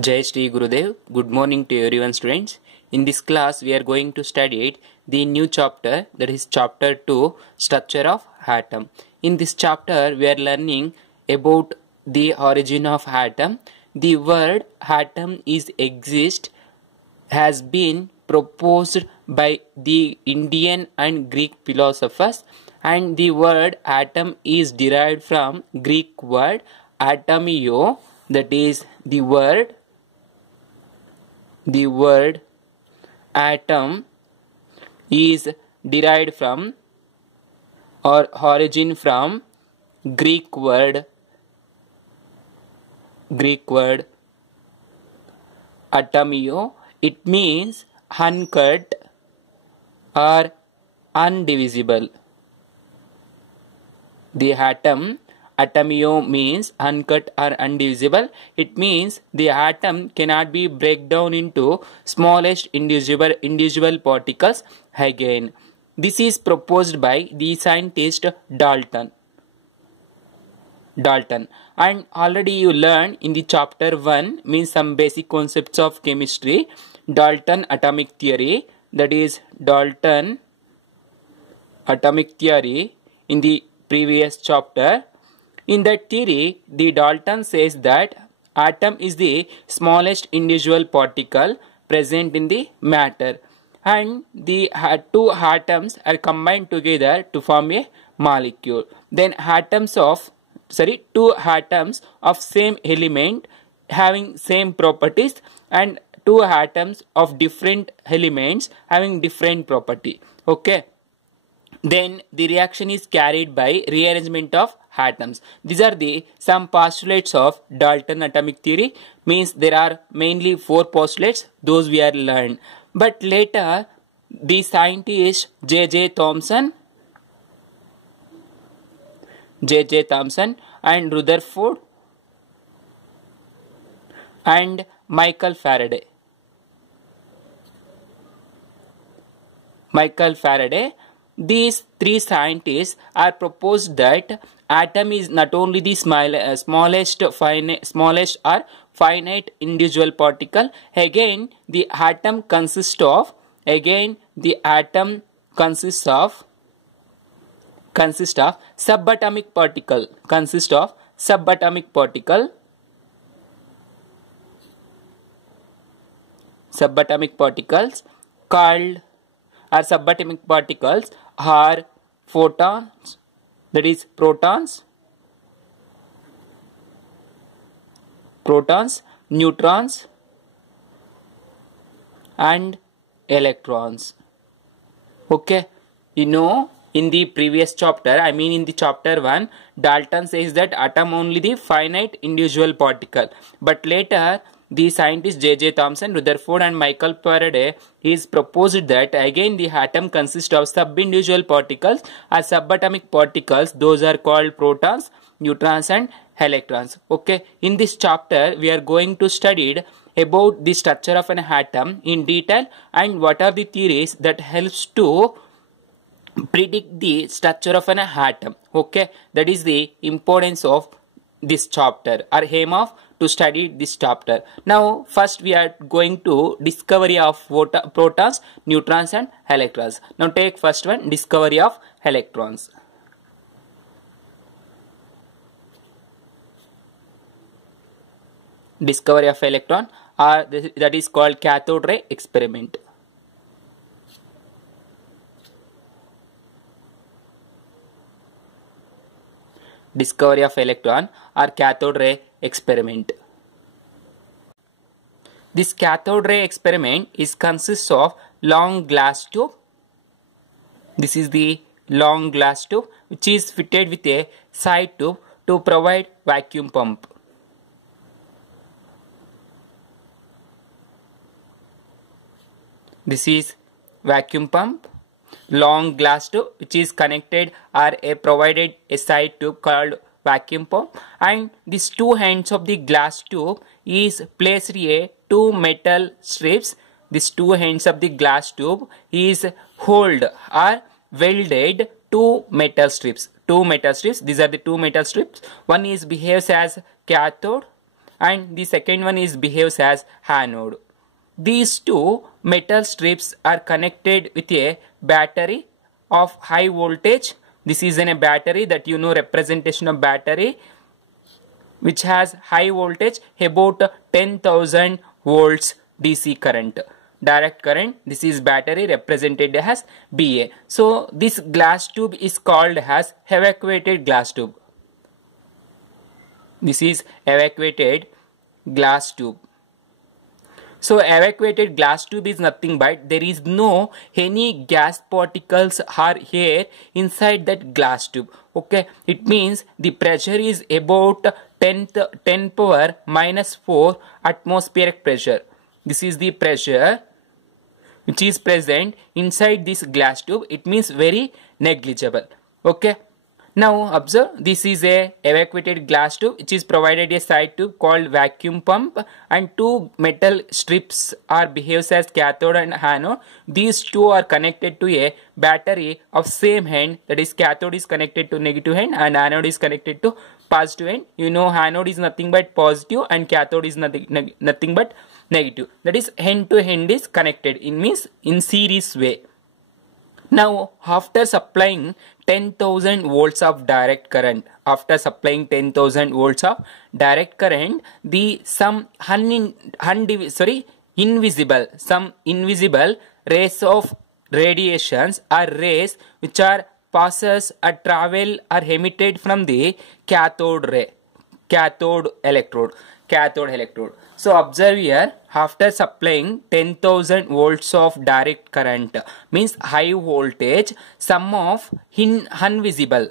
Jai Shri Gurudev. Good morning to everyone, students. In this class, we are going to study the new chapter, that is chapter 2, structure of atom. In this chapter, we are learning about the origin of atom. The word atom has been proposed by the Indian and Greek philosophers, and the word atom is derived from Greek word atomio, that is the word atom is derived from or origin from Greek word atomio. It means uncut or undivisible. The atomio means uncut or indivisible. It means the atom cannot be break down into smallest individual particles again. This is proposed by the scientist Dalton. And already you learned in the chapter 1 means some basic concepts of chemistry. Dalton atomic theory, that is Dalton atomic theory in the previous chapter. In that theory, the Dalton says that atom is the smallest individual particle present in the matter, and the two atoms are combined together to form a molecule. Then two atoms of same element having same properties and two atoms of different elements having different property. Okay. Then the reaction is carried by rearrangement of atoms. These are the some postulates of Dalton atomic theory. Means there are mainly 4 postulates, those we are learned. But later the scientists J.J. Thomson and Rutherford and Michael Faraday, these 3 scientists are proposed that atom is not only the smallest or finite individual particle. Again, the atom consists of subatomic particles called or subatomic particles are photons, that is protons, neutrons and electrons. Okay, you know, in the previous chapter, I mean in the chapter 1, Dalton says that atom only the finite individual particle, but later the scientists J.J. Thomson, Rutherford and Michael Faraday is proposed that again the atom consists of sub-individual particles or subatomic particles. Those are called protons, neutrons and electrons. Okay, in this chapter we are going to study about the structure of an atom in detail and what are the theories that helps to predict the structure of an atom. Okay, that is the importance of this chapter or aim of to study this chapter. Now first we are going to discovery of protons, neutrons and electrons. Now take first one, discovery of electrons. Discovery of electron, or that is called cathode ray experiment. Discovery of electron or cathode ray experiment. This cathode ray experiment consists of long glass tube. This is the long glass tube which is fitted with a side tube to provide vacuum pump. This is vacuum pump, long glass tube which is connected or provided a side tube called vacuum pump, and these two ends of the glass tube is placed a 2 metal strips. These 2 ends of the glass tube is hold or welded 2 metal strips. These are the 2 metal strips. One is behaves as cathode and the second one is behaves as anode. These two metal strips are connected with a battery of high voltage. This is in a battery, that you know representation of battery, which has high voltage about 10,000 volts DC current, direct current. This is battery represented as BA. So this glass tube is called as evacuated glass tube. This is evacuated glass tube. So evacuated glass tube is nothing but there is no any gas particles or air inside that glass tube. Okay, it means the pressure is about 10 power minus 4 atmospheric pressure. This is the pressure which is present inside this glass tube. It means very negligible. Okay. Now observe, this is a evacuated glass tube which is provided a side tube called vacuum pump, and two metal strips are behaves as cathode and anode. These two are connected to a battery of same end, that is cathode is connected to negative end and anode is connected to positive end. You know anode is nothing but positive and cathode is nothing but negative. That is end to end is connected in series way. Now after supplying 10,000 volts of direct current, some invisible rays of radiations or rays which are passes or travel or emitted from the cathode electrode. So observe here, after supplying 10,000 volts of direct current, means high voltage, some of invisible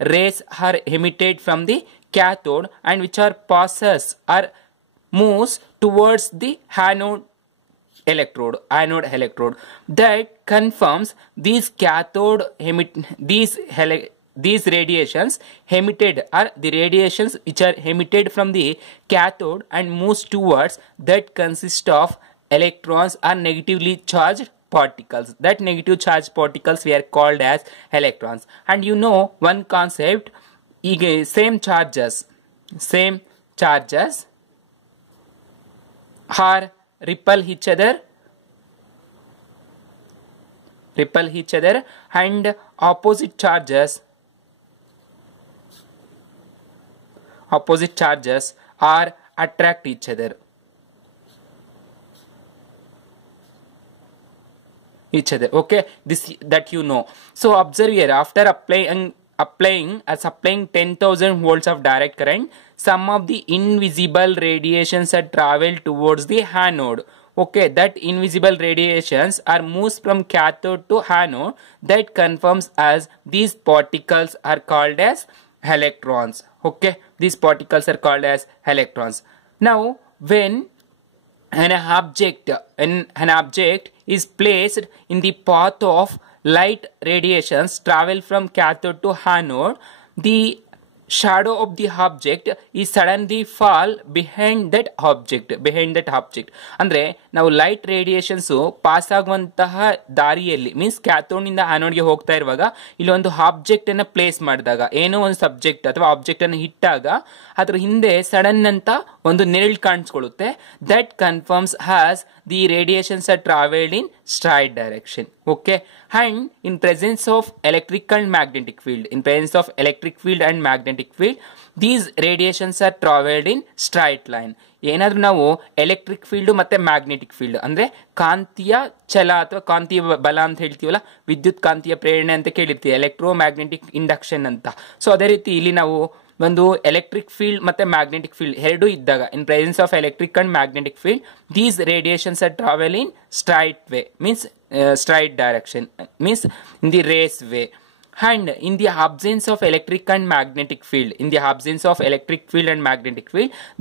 rays are emitted from the cathode and which are passes or moves towards the anode electrode. That confirms these these radiations emitted are the radiations which are emitted from the cathode and moves towards, that consist of electrons or negatively charged particles. That negative charged particles we are called as electrons. And you know one concept, same charges are repel each other and opposite charges are attract each other. Okay, this that you know. So observe here, after supplying 10,000 volts of direct current, some of the invisible radiations are traveled towards the anode. Okay, that invisible radiations are moves from cathode to anode. That confirms as these particles are called as electrons. Okay, these particles are called as electrons. Now when an object is placed in the path of light radiations travel from cathode to anode, the shadow of the object is suddenly fall behind that object. ಅಂದ್ರೆ ನಾವು light radiations pass ಆಗುವಂತಹ ದಾರಿಯಲ್ಲಿ means cathode ನಿಂದ ಆನೋಡ್ಗೆ ಹೋಗ್ತಾ ಇರುವಾಗ ಇಲ್ಲಿ ಒಂದು object ಅನ್ನ ಪ್ಲೇಸ್ ಮಾಡಿದಾಗ, ಏನೋ ಒಂದು ಸಬ್ಜೆಕ್ಟ್ ಅಥವಾ ಆಬ್ಜೆಕ್ಟ್ ಅನ್ನು ಇಟ್ಟಾಗ ಅದ್ರ ಹಿಂದೆ ಸಡನ್ ಅಂತ ಒಂದು ನೆರಳು ಕಾಣಿಸ್ಕೊಳ್ಳುತ್ತೆ. That confirms has the radiations are travelled in straight direction. Okay, and in presence of electric and magnetic field, these radiations are traveled in straight line. ಏನಾದ್ರೂ ನಾವು ಎಲೆಕ್ಟ್ರಿಕ್ ಫೀಲ್ಡ್ ಮತ್ತೆ ಮ್ಯಾಗ್ನೆಟಿಕ್ ಫೀಲ್ಡ್ ಅಂದ್ರೆ ಕಾಂತೀಯ ಚಲ ಅಥವಾ ಕಾಂತೀಯ ಬಲ ಅಂತ ಹೇಳ್ತೀವಲ್ಲ, ವಿದ್ಯುತ್ ಕಾಂತೀಯ ಪ್ರೇರಣೆ ಅಂತ ಕೇಳಿರ್ತೀವಿ, ಎಲೆಕ್ಟ್ರೋ ಮ್ಯಾಗ್ನೆಟಿಕ್ ಇಂಡಕ್ಷನ್ ಅಂತ. ಸೊ ಅದೇ ರೀತಿ ಇಲ್ಲಿ ನಾವು ಒಂದು ಎಲೆಕ್ಟ್ರಿಕ್ ಫೀಲ್ಡ್ ಮತ್ತೆ ಮ್ಯಾಗ್ನೆಟಿಕ್ ಫೀಲ್ಡ್ ಎರಡೂ ಇದ್ದಾಗ, in presence of electric and magnetic field, these radiations are travel in straight way, means straight direction, means in the race way. And in the absence of electric and magnetic field,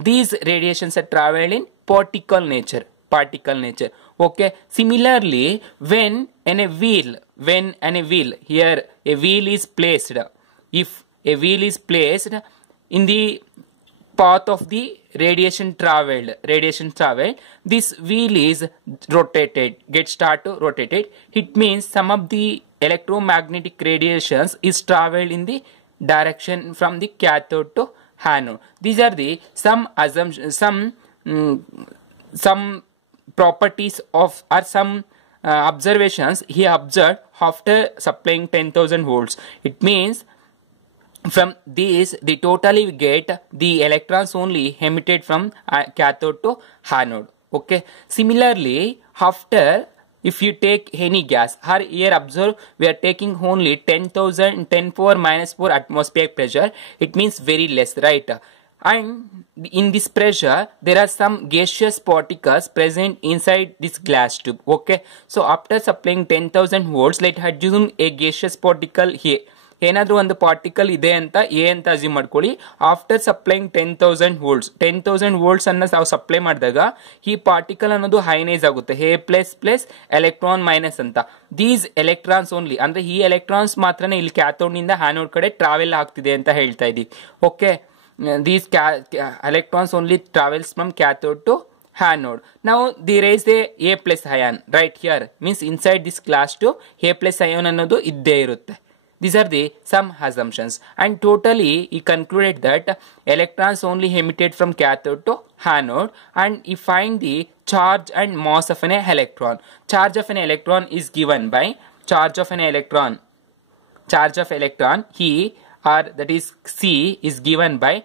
these radiations are traveled in particle nature. Okay, similarly when a wheel here a wheel is placed, if a wheel is placed in the path of the radiation traveled, this wheel is rotated, it means some of the electromagnetic radiations is traveled in the direction from the cathode to anode. These are the some assumptions, some properties of or some observations he observed after supplying 10,000 volts. It means from these the totally we get the electrons only emitted from cathode to anode. Okay. Similarly, after if you take any gas, here observe we are taking only 10,000 10 power minus 4 atmospheric pressure. It means very less, right? And in this pressure there are some gaseous particles present inside this glass tube. Okay, so after supplying 10,000 volts, let's assume a gaseous particle here. ಏನಾದರೂ ಒಂದು particle ಇದೆ ಅಂತ A ಅಂತ assume ಮಾಡ್ಕೊಳ್ಳಿ. After supplying 10,000 volts ಅನ್ನ ನಾವು supply ಮಾಡಿದಾಗ ಈ ಪಾರ್ಟಿಕಲ್ ಅನ್ನೋದು ಹೈನೈಸ್ ಆಗುತ್ತೆ, A plus plus electron minus ಅಂತ. ದೀಸ್ ಎಲೆಕ್ಟ್ರಾನ್ಸ್ ಓನ್ಲಿ, ಅಂದ್ರೆ ಈ ಎಲೆಕ್ಟ್ರಾನ್ಸ್ ಮಾತ್ರನೇ ಇಲ್ಲಿ ಕ್ಯಾಥೋಡ್ ನಿಂದ ಆನೋಡ್ ಕಡೆ ಟ್ರಾವೆಲ್ ಆಗ್ತಿದೆ ಅಂತ ಹೇಳ್ತಾ ಇದೀವಿ. Okay, these electrons only travels from cathode to anode. Now there is a plus ion right here, means inside this glass tube a plus ion ಅನ್ನೋದು ಇದ್ದೇ ಇರುತ್ತೆ. These are the some assumptions, and totally he concluded that electrons only emitted from cathode to anode, and he find the charge and mass of an electron. Charge of an electron is given by charge of electron he or that is C is given by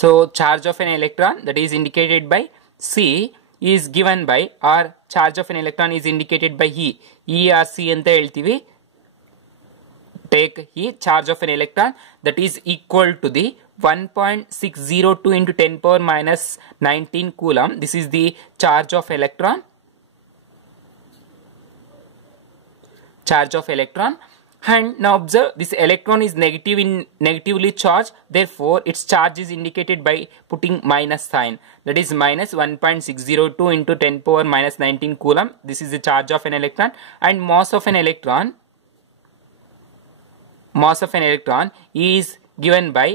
so charge of an electron that is indicated by C is given by, or charge of an electron is indicated by E or C anta heltivi. Take E, charge of an electron that is equal to the 1.602 into 10 power minus 19 coulomb. This is the charge of electron. And now observe, this electron is negatively charged, therefore its charge is indicated by putting minus sign, that is minus 1.602 into 10 power minus 19 coulomb. This is the charge of an electron. And mass of an electron is given by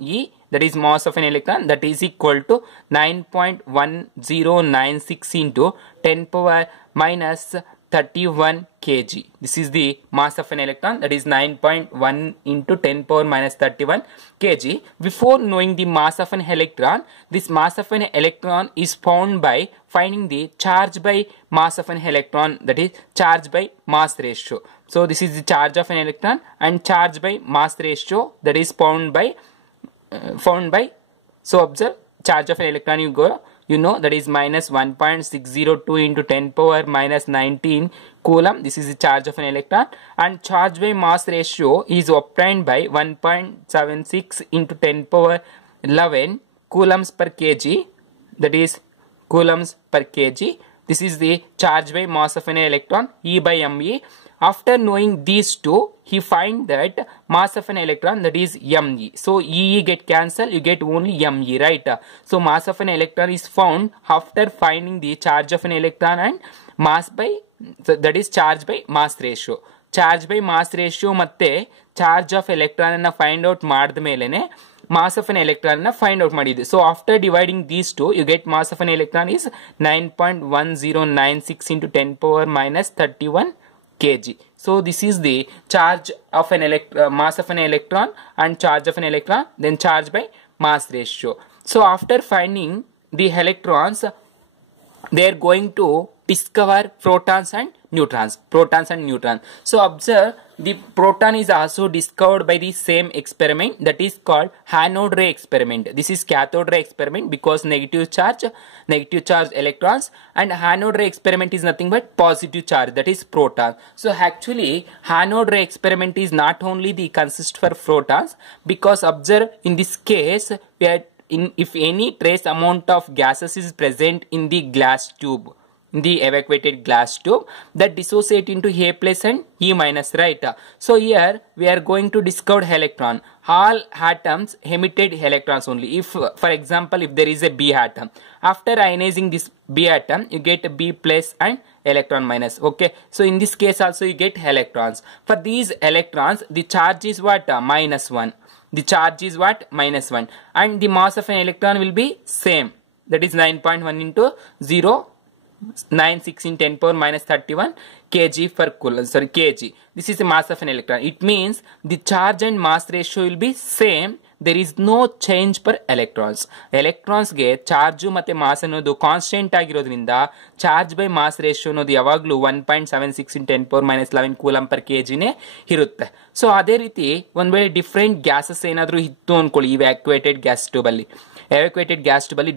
me, that is mass of an electron, that is equal to 9.1096 into 10 power minus 31 kg. This is the mass of an electron, that is 9.1 into 10 power minus 31 kg. Before knowing the mass of an electron, this mass of an electron is found by finding the charge by mass of an electron, that is charge by mass ratio. So this is the charge of an electron, and charge by mass ratio that is found by so observe, charge of an electron you know that is minus 1.602 into 10 power minus 19 coulomb. This is the charge of an electron, and charge by mass ratio is obtained by 1.76 into 10 power 11 coulombs per kg, that is coulombs per kg. This is the charge by mass of an electron, E by me. After knowing these two, he find that mass of an electron, that is me. So E get cancelled, you get only me, right? So mass of an electron is found after finding the charge of an electron and mass by, so that is charge by mass ratio. Charge by mass ratio ಮತ್ತೆ charge of electron ಅನ್ನ find out ಮಾಡಿದ ಮೇಲೆನೆ mass of an electron ಅನ್ನ find out ಮಾಡಿದ್ವಿ. So after dividing these two, you get mass of an electron is 9.1096 into 10 power minus 31 kg. So this is the charge of an mass of an electron and charge of an electron, then charge by mass ratio. So after finding the electrons, they are going to discover protons and neutrons. So observe, the proton is also discovered by the same experiment, that is called anode ray experiment. This is cathode ray experiment because negative charge electrons, and anode ray experiment is nothing but positive charge, that is proton. So actually anode ray experiment is not only the consist for protons, because observe, in this case we are if any trace amount of gases is present in the glass tube, in the evacuated glass tube, that dissociate into A plus and E minus, right? So here we are going to discover electron. All atoms emitted electrons only. If for example, if there is a B atom, after ionizing this B atom, you get a B plus and electron minus. Okay, so in this case also you get electrons. For these electrons, the charge is what? Minus 1. The charge is what? Minus 1. And the mass of an electron will be same, that is 9.1 into 0 96 in 10 power minus 31 kg per coulomb, sorry, kg. This is the mass of an electron. It means the charge and mass ratio will be same. There is no change per electrons. Electrons ಗೆ charge ಮತ್ತೆ mass ಅನ್ನೋದು constant ಆಗಿರೋದ್ರಿಂದ charge by mass ratio ಅನ್ನೋದು ಯಾವಾಗಲೂ 1.76 in 10 power minus 11 coulomb per kg ನೇ ಇರುತ್ತೆ. So ಅದೇ ರೀತಿ ಒಂದ್ ವೇಳೆ ಡಿಫ್ರೆಂಟ್ ಗ್ಯಾಸಸ್ ಏನಾದರೂ ಇತ್ತು ಅನ್ಕೊಳ್ಳಿ, ಇವ್ಯಾಕ್ಯುಯೇಟೆಡ್ ಗ್ಯಾಸ್ ಟ್ಯೂಬ್ ಅಲ್ಲಿ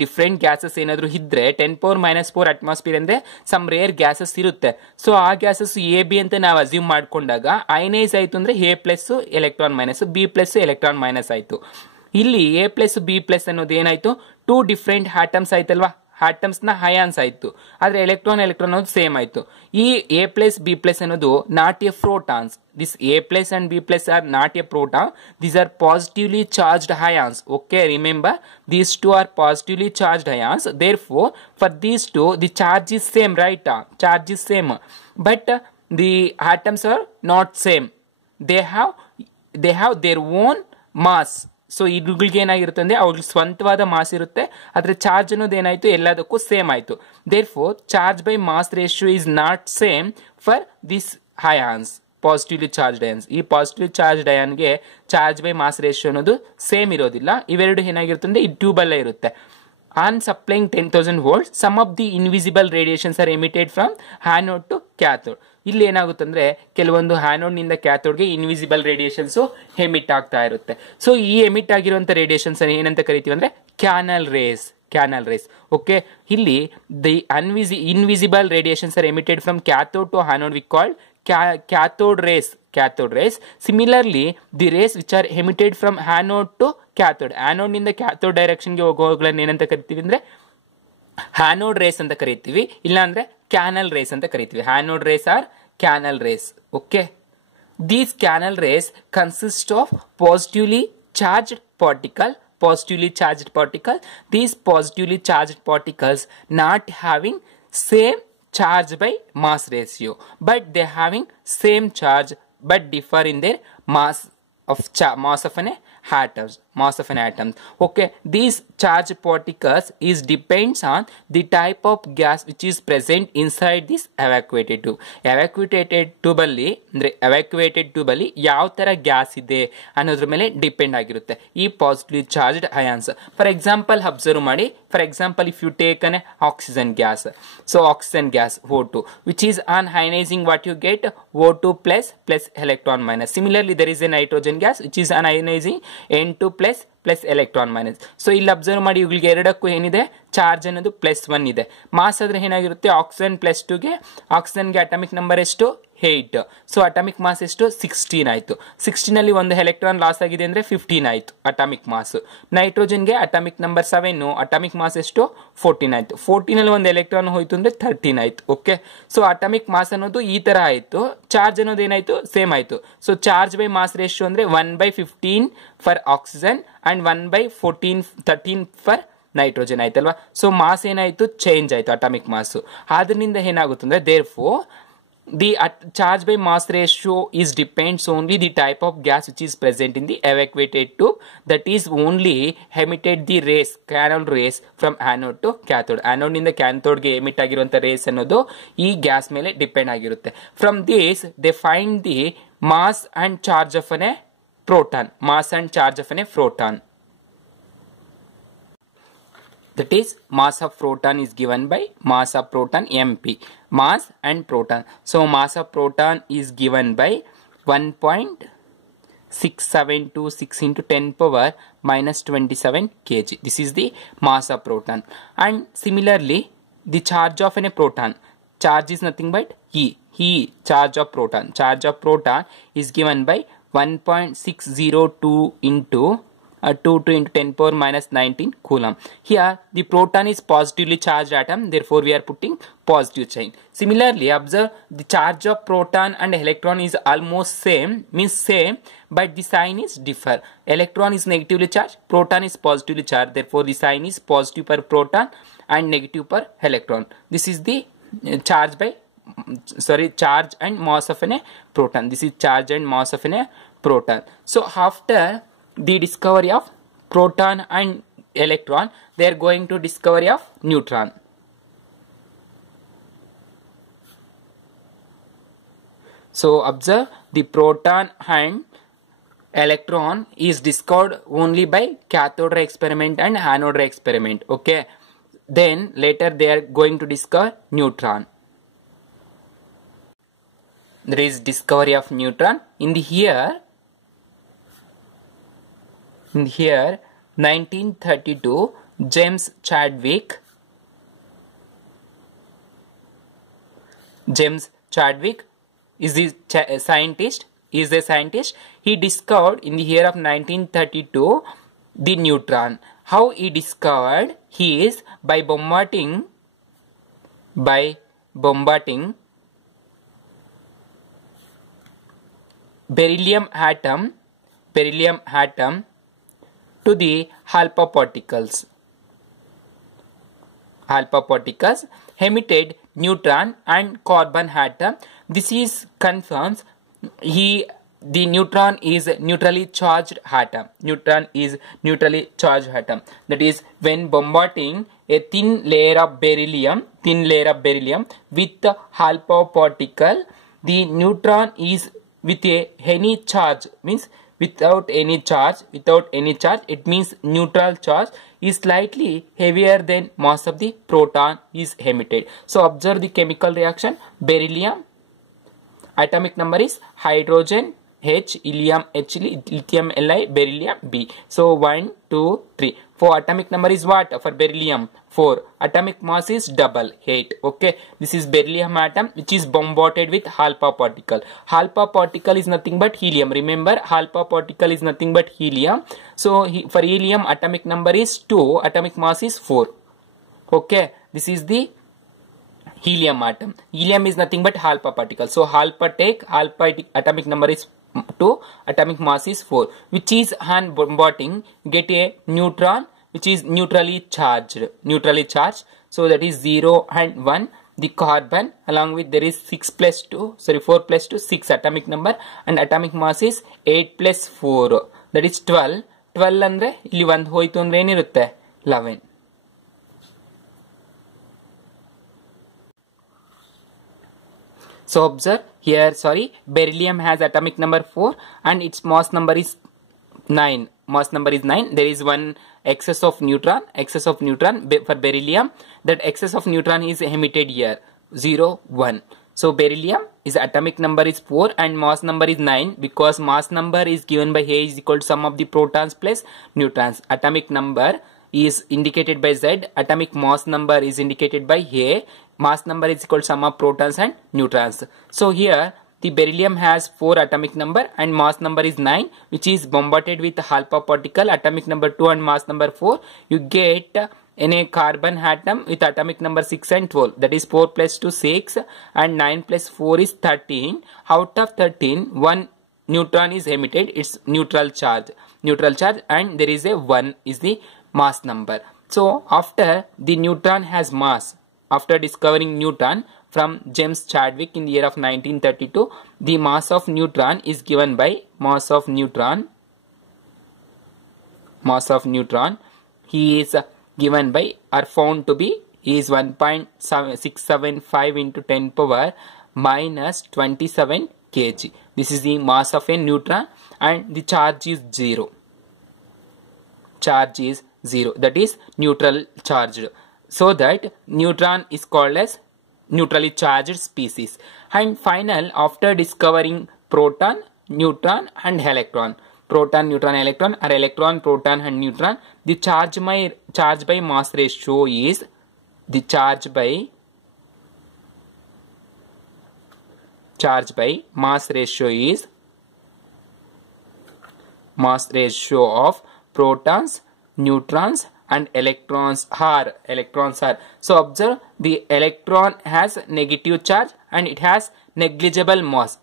ಡಿಫ್ರೆಂಟ್ ಗ್ಯಾಸಸ್ ಏನಾದರೂ ಇದ್ರೆ 10 power minus 4 ಅಟ್ಮಾಸ್ಫಿಯರ್ ಅಂದ್ರೆ ಸಮ್ ರೇರ್ ಗ್ಯಾಸಸ್ ಇರುತ್ತೆ. ಸೊ ಆ ಗ್ಯಾಸಸ್ ಎ ಬಿ ಅಂತ ನಾವು ಅಸ್ಯೂಮ್ ಮಾಡ್ಕೊಂಡಾಗ ಅಯನೈಸ್ ಆಯ್ತು ಅಂದ್ರೆ A plus electron minus, B plus electron minus ಆಯ್ತು. ಇಲ್ಲಿ ಎ ಪ್ಲಸ್ ಬಿ ಪ್ಲಸ್ ಅನ್ನೋದು ಏನಾಯ್ತು, 2 ಡಿಫ್ರೆಂಟ್ ಆಟಮ್ಸ್ ಆಯ್ತಲ್ವಾ, ಆಟಮ್ಸ್ ನ ಅಯಾನ್ಸ್ ಆಯ್ತು. ಆದ್ರೆ ಎಲೆಕ್ಟ್ರಾನ್ ಅನ್ನೋದು ಸೇಮ್ ಆಯ್ತು. ಈ ಎ ಪ್ಲಸ್ ಬಿ ಪ್ಲಸ್ ಅನ್ನೋದು not A protons. This A plus and B plus are not a proton. These are positively charged ions. Okay, remember these two are positively charged ions. Therefore, for these two, the charge is same, right? Charge is same, but the atoms are not same. They have their own mass. So ಇವುಗಳಿಗೆ ಏನಾಗಿರುತ್ತೆ ಅಂದ್ರೆ ಅವ್ರಿಗೆ ಸ್ವಂತವಾದ mass ಇರುತ್ತೆ, ಆದ್ರೆ charge ಅನ್ನೋದು ಏನಾಯ್ತು ಎಲ್ಲದಕ್ಕೂ same ಆಯ್ತು. Therefore charge by mass ratio is not same for this ions, positively charged ions. ಈ ಪಾಸಿಟಿವ್ ಚಾರ್ಜ್ಡ್ ಅಯಾನ್ಗೆ ಚಾರ್ಜ್ ಬೈ ಮಾಸ್ ರೇಷಿಯೋ ಅನ್ನೋದು ಸೇಮ್ ಇರೋದಿಲ್ಲ. ಇವೆರಡು ಏನಾಗಿರುತ್ತೆ ಅಂದ್ರೆ ಈ ಟ್ಯೂಬ್ ಅಲ್ಲೇ ಇರುತ್ತೆ. On supplying 10,000 volts, some of the invisible radiations are emitted from anode to cathode. ಇಲ್ಲಿ ಏನಾಗುತ್ತೆ ಅಂದ್ರೆ ಕೆಲವೊಂದು ಆನೋಡ್ ನಿಂದ ಕ್ಯಾಥೋಡ್ಗೆ ಇನ್ವಿಸಿಬಲ್ ರೇಡಿಯೇಷನ್ಸ್ ಎಮಿಟ್ ಆಗ್ತಾ ಇರುತ್ತೆ. ಸೊ ಈ ಎಮಿಟ್ ಆಗಿರುವಂತ ರೇಡಿಯೇಷನ್ಸ್ ಏನಂತ ಕರಿತೀವಿ ಅಂದ್ರೆ ಕ್ಯಾನಲ್ ರೇಸ್. ಓಕೆ, ಇಲ್ಲಿ the invisible radiations are emitted from cathode to anode we called cathode rays. Similarly, the rays which are emitted from anode to cathode, anode ನಿಂದ cathode direction ಗೆ ಹೋಗೋಗಳನ್ನ ಏನಂತ ಕರಿತೀವಿ ಅಂದ್ರೆ anode rays ಅಂತ ಕರಿತೀವಿ, ಇಲ್ಲ ಅಂದ್ರೆ canal rays ಅಂತ ಕರಿತೀವಿ. Anode rays are canal rays. Okay, these canal rays consist of positively charged particle. These positively charged particles not having same charge by mass ratio, but they having same charge but differ in their mass of an atom. Okay, these charged particles is depends on the type of gas which is present inside this evacuated tube ಅಲ್ಲಿ ಯಾವ ತರ gas ಇದೆ ಅನ್ನೋದ್ರ ಮೇಲೆ depend ಆಗಿರುತ್ತೆ ಈ positively charged ions. For example observe ಮಾಡಿ, for example if you take an oxygen gas, so oxygen gas O2 which is on ionizing, what you get O2 plus electron minus. Similarly, there is a nitrogen gas which is on ionizing N2 plus electron minus. So ಇಲ್ಲಿ observe ಮಾಡಿ, ಇವುಗಳಿಗೆ ಎರಡಕ್ಕೂ ಏನಿದೆ charge ಅನ್ನೋದು +1 ಇದೆ. Mass ಆದ್ರೆ ಏನಾಗಿರುತ್ತೆ, oxygen +2ಗೆ ಆಕ್ಸಿಜನ್ಗೆ atomic number ಎಷ್ಟು 8. ಸೊ ಅಟಾಮಿಕ್ ಮಾಸ್ ಎಷ್ಟು 16 ಆಯ್ತು. 16 ಅಲ್ಲಿ ಒಂದು ಎಲೆಕ್ಟ್ರಾನ್ ಲಾಸ್ ಆಗಿದೆ ಅಂದ್ರೆ 15 ಆಯ್ತು ಅಟಾಮಿಕ್ ಮಾಸ್. ನೈಟ್ರೋಜನ್ಗೆ ಅಟಾಮಿಕ್ ನಂಬರ್ 7, ಅಟಾಮಿಕ್ ಮಾಸ್ ಎಷ್ಟು 14 ಆಯ್ತು. 14 ಅಲ್ಲಿ ಒಂದು ಎಲೆಕ್ಟ್ರಾನ್ ಹೋಯ್ತು ಅಂದ್ರೆ 13 ಆಯ್ತು. ಓಕೆ, ಸೊ ಅಟಾಮಿಕ್ ಮಾಸ್ ಅನ್ನೋದು ಈ ತರ ಆಯ್ತು, ಚಾರ್ಜ್ ಅನ್ನೋದು ಏನಾಯ್ತು ಸೇಮ್ ಆಯ್ತು. So charge by mass ratio ಅಂದ್ರೆ 1/15 for oxygen and 1/13 for nitrogen ಆಯ್ತಲ್ವಾ. ಸೊ ಮಾಸ್ ಏನಾಯ್ತು ಚೇಂಜ್ ಆಯ್ತು, ಅಟಾಮಿಕ್ ಮಾಸ್. ಆದ್ರಿಂದ ಏನಾಗುತ್ತೆ ಅಂದ್ರೆ therefore the charge by mass ratio is depends only the type of gas which is present in the evacuated tube, that is only emitted the rays, canal rays from anode to cathode. Anode ನಿಂದ cathode ಗೆ emit ಆಗಿರುವಂತ rays ಅನ್ನೋದು ಈ gas ಮೇಲೆ depend ಆಗಿರುತ್ತೆ. From this they find the mass and charge of a proton. That is, mass of proton is given by mass of proton MP, mass and proton. So mass of proton is given by 1.6726 into 10 power minus 27 kg. This is the mass of proton. And similarly, the charge of a proton, charge is nothing but E, charge of proton. Charge of proton is given by 1.602 into 2 into 10 power minus 19 coulomb. Here the proton is positively charged atom, therefore we are putting positive sign. Similarly, observe the charge of proton and electron is almost same, but the sign is differ. Electron is negatively charged, proton is positively charged, therefore the sign is positive per proton and negative per electron. This is the charge and mass of a proton. This is charge and mass of a proton. So after the discovery of proton and electron, they are going to discovery of neutron. So observe, the proton and electron is discovered only by cathode ray experiment and anode ray experiment. Okay. Then later they are going to discover neutron. There is discovery of neutron in the year 1932. James Chadwick is a scientist. He discovered in the year of 1932 the neutron. How he discovered? He is by bombarding beryllium atom to the alpha particles emitted neutron and carbon atom. This is confirms the neutron is neutrally charged atom. That is, when bombarding a thin layer of beryllium with the alpha particle, the neutron is with any charge, means without any charge, it means neutral charge is slightly heavier than mass of the proton is emitted. So observe the chemical reaction. Beryllium, atomic number is hydrogen H, helium H, lithium Li, beryllium B. So 1, 2, 3. For atomic number is what? For beryllium 4. Atomic mass is double 8. Okay. This is beryllium atom which is bombarded with alpha particle. Alpha particle is nothing but helium. Remember, alpha particle is nothing but helium. So for helium atomic number is 2. Atomic mass is 4. Okay. This is the helium atom. Helium is nothing but alpha particle. So alpha atomic number is 2, atomic mass is 4, which is on bombarding get a neutron which is neutrally charged. So that is 0 and 1. The carbon along with there is 4 plus 2 6 atomic number, and atomic mass is 8 plus 4, that is 12. 12 andre illi 1 hoytu andre enirutte 11. So observe here, beryllium has atomic number 4 and its mass number is 9. There is one excess of neutron for beryllium. That excess of neutron is emitted here, 0, 1. So beryllium is atomic number is 4 and mass number is 9, because mass number is given by A is equal to sum of the protons plus neutrons. Atomic number is indicated by Z. Atomic mass number is indicated by A. Mass number is equal to sum of protons and neutrons. So here the beryllium has 4 atomic number and mass number is 9, which is bombarded with alpha particle, atomic number 2 and mass number 4. You get in a carbon atom with atomic number 6 and 12, that is 4 plus 2 6 and 9 plus 4 is 13. Out of 13, 1 neutron is emitted. It's neutral charge, and there is a 1 is the mass number. So after the neutron has mass, after discovering neutron from James Chadwick in the year of 1932, the mass of neutron is given by mass of neutron. He is given by or found to be is 1.675 into 10 power minus 27 kg. This is the mass of a neutron, and the charge is 0. That is neutral charged. So that neutron is called as neutrally charged species. And final, after discovering proton, neutron and electron, proton, neutron, electron, or electron, proton and neutron, the charge by mass ratio is mass ratio of protons, neutrons and electrons are. So observe, the electron has negative charge and it has negligible mass.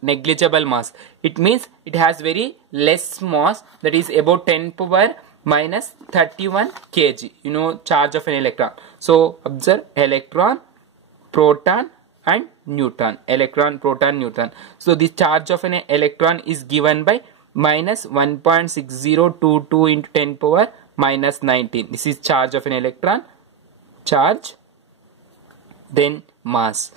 It means it has very less mass, that is about 10 power minus 31 kg, charge of an electron. So observe, electron, proton and neutron. So the charge of an electron is given by minus 1.6022 into 10 power minus 19. This is charge of an electron, then mass.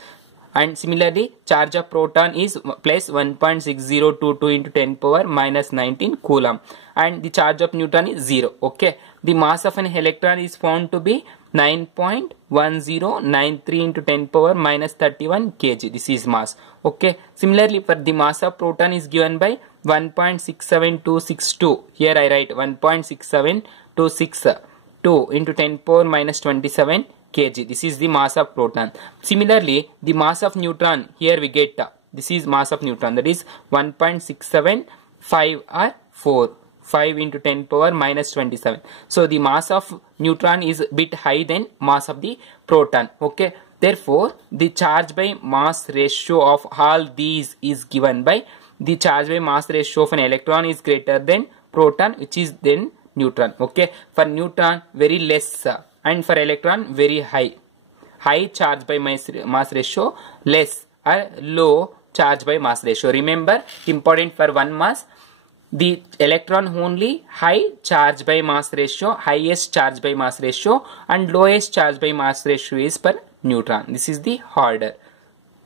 And similarly, charge of proton is plus 1.6022 into 10 power minus 19 coulomb, and the charge of neutron is 0. Okay, the mass of an electron is found to be 9.1093 into 10 power minus 31 kg. This is mass. Okay, similarly for the mass of proton is given by 1.67262. Here I write 1.67262 into 10 power minus 27 kg. This is the mass of proton. Similarly, the mass of neutron, here we get this is mass of neutron, that is 1.675 or 5 into 10 power minus 27. So the mass of neutron is a bit high than mass of the proton. Okay, therefore the charge by mass ratio of all these is given by the charge by mass ratio of an electron is greater than proton, which is then neutron. Okay, for neutron very less, and for electron very high. High charge by mass ratio, less or low charge by mass ratio. Remember, important for one mass, the electron only high charge by mass ratio, highest charge by mass ratio, and lowest charge by mass ratio is per neutron. This is the order.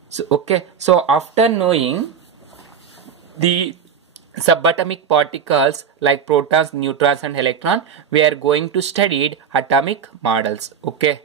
So okay, so after knowing the subatomic particles like protons, neutrons and electrons, we are going to study atomic models. Okay.